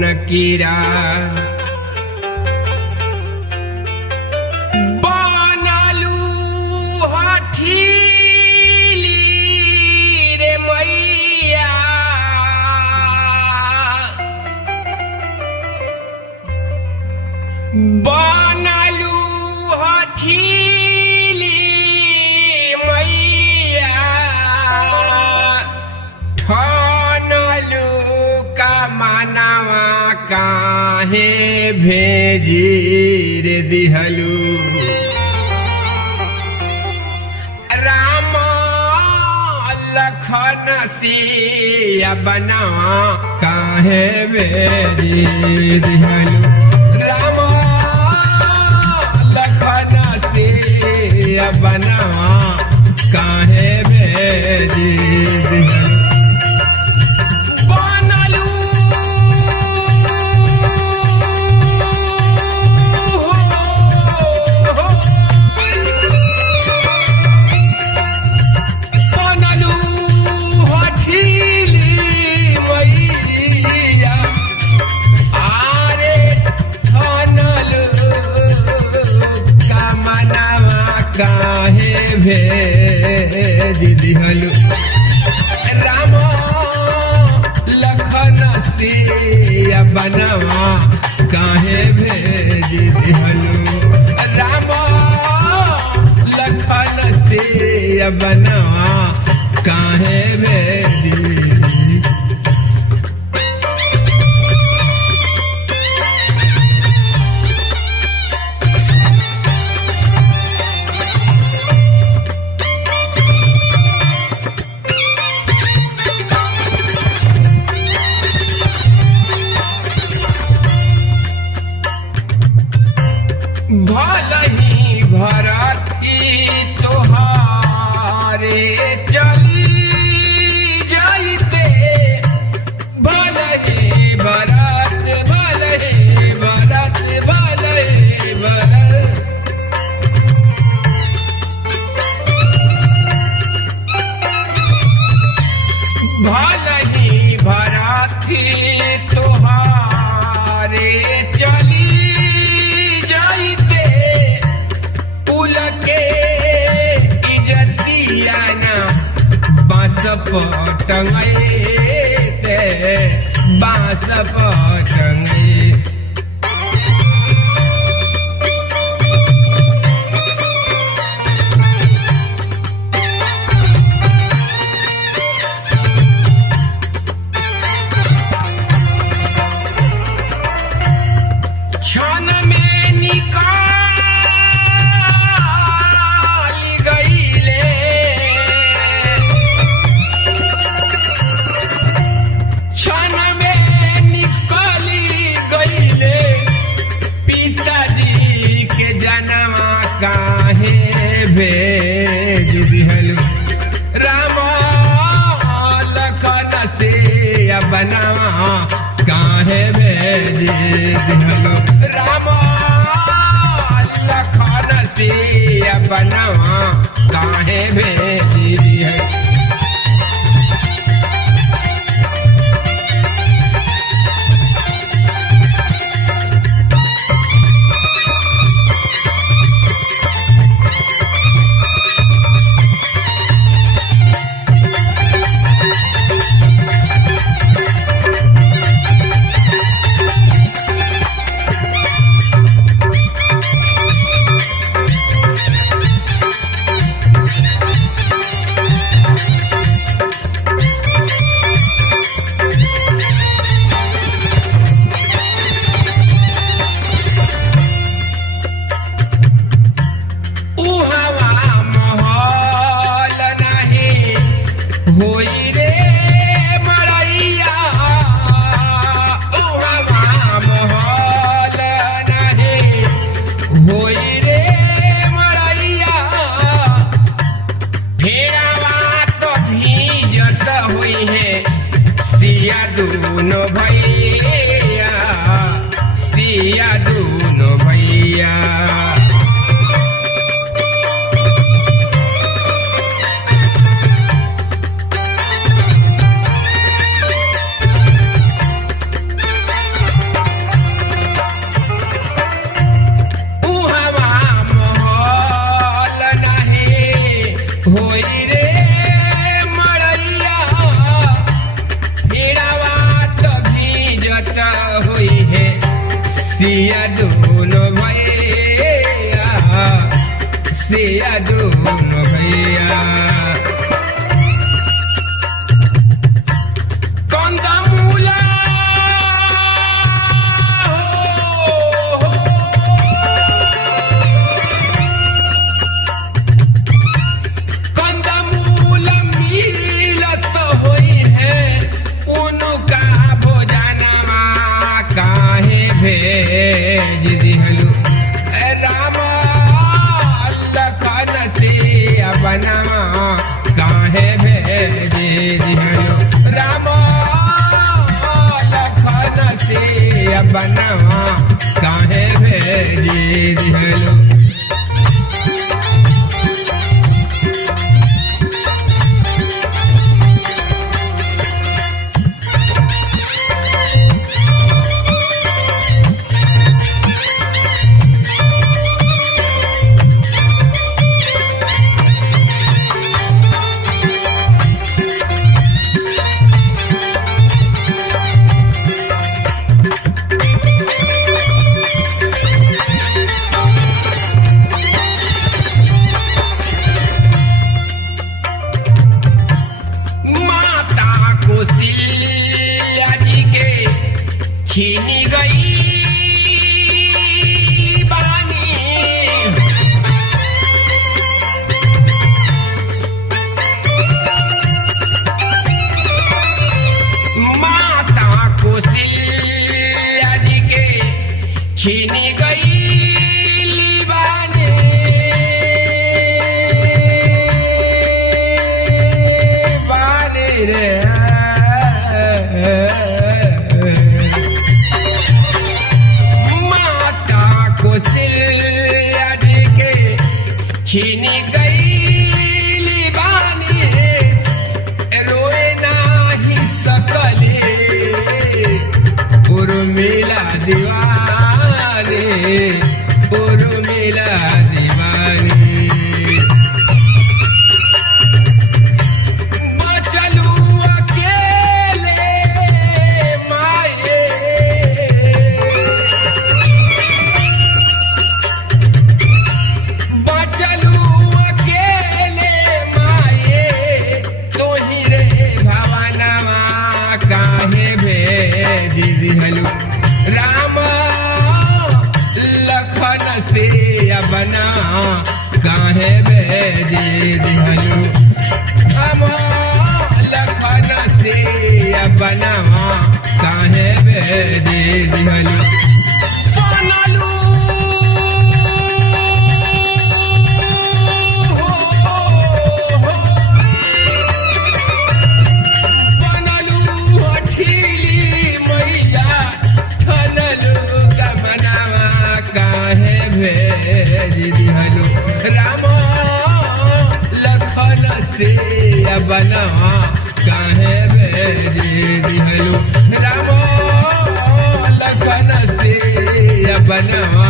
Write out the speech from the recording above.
न कीरा बनालू हठीली रे मैया बनालू हठीली मैया ठनलू का मानवा काहे भेजी रे दिहलू राम लखन सिया बनवा काहे भेजी दिहलू राम लखन सिया बनवा काहे भेजी दिहलू काहे भेज दिहलू राम लखन सिया बनवा काहे भेज दिहलू राम लखन सिया बनवा काहे भेज भलही भरती तोहारे चली जाइते भलही भरत भलही भरत भलही भरत भलही भरती तोहारे चली पटंगे बांस पटंगे क्षण में निकाल गईले क्षण में निकाली गईले पिताजी के जनवा काहे भेज दिहलू राम लखन सिया बनवा काहे भेज दिहलू राम लखन सिया बनवा काहे भेज दिहलू सिया दोनों भैया सिया दोनों भैया कंदमूला कंदमूल मिलत होई है उनका भोजनमा काहे भेज दिहलु राम लखन सिया बनवा काहे भेज दिहलु राम लखन सिया बनवा काहे भेज दिहलु छीनी गई बानी माता कौशल्या जी के छीनी गई बानी बानी रे कौशल्या जी के छीनी गई बानी रोए नाही सकले उर्मिला दीवानी उर्मिला दीवानी बचलू अकेले माये बचलू अकेले माये तोही रे भवनमा काहे भेज दिहलु राम लखन सिया बनवा काहे भेज दिहलु राम लखन सिया बनवा काहे भेज दिहलु बनलू भेज दिहलु राम लखन सिया बनवा काहे भेज दिहलु राम लखन सिया बनवा